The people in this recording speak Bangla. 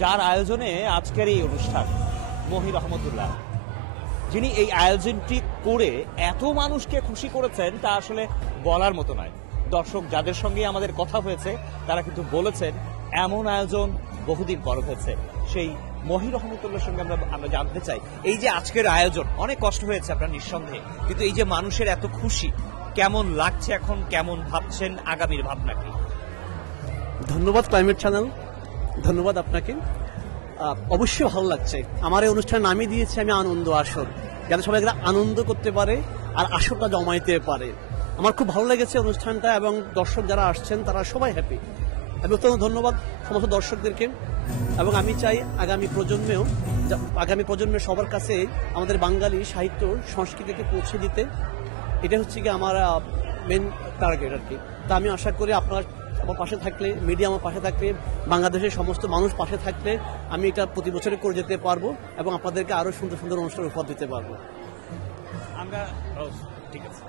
যার আয়োজনে আজকের এই অনুষ্ঠান, মহি রহমতুল্লাহ, যিনি এই আয়োজনটি করে এত মানুষকে খুশি করেছেন তা আসলে বলার মতো নয়। দর্শক যাদের সঙ্গে আমাদের কথা হয়েছে তারা কিন্তু বলেছেন এমন আয়োজন বহুদিন পর হয়েছে। সেই মহি রহমতুল্লাহর সঙ্গে আমরা জানতে চাই, এই যে আজকের আয়োজন, অনেক কষ্ট হয়েছে আপনার নিঃসন্দেহে, কিন্তু এই যে মানুষের এত খুশি, কেমন লাগছে এখন, কেমন ভাবছেন, আগামীর ভাবনা কি? ধন্যবাদ ক্লাইমেট চ্যানেল, ধন্যবাদ আপনাকে। অবশ্যই ভালো লাগছে। আমার এই অনুষ্ঠান নামই দিয়েছি আমি আনন্দ আসর, যাতে সবাই আনন্দ করতে পারে আর আসরটা জমাইতে পারে। আমার খুব ভালো লেগেছে অনুষ্ঠানটা, এবং দর্শক যারা আসছেন তারা সবাই হ্যাপি। আমি অত্যন্ত ধন্যবাদ সমস্ত দর্শকদেরকে, এবং আমি চাই আগামী প্রজন্মের সবার কাছে আমাদের বাঙালি সাহিত্য সংস্কৃতিকে পৌঁছে দিতে। এটা হচ্ছে কি আমার মেন টার্গেট আর কি। তা আমি আশা করি আপনারা আমার পাশে থাকলে, মিডিয়া আমার পাশে থাকলে, বাংলাদেশের সমস্ত মানুষ পাশে থাকলে আমি এটা প্রতি বছরে করে যেতে পারবো, এবং আপনাদেরকে আরো সুন্দর সুন্দর অনুষ্ঠান উপহার দিতে পারবো। আমরা ঠিক আছে।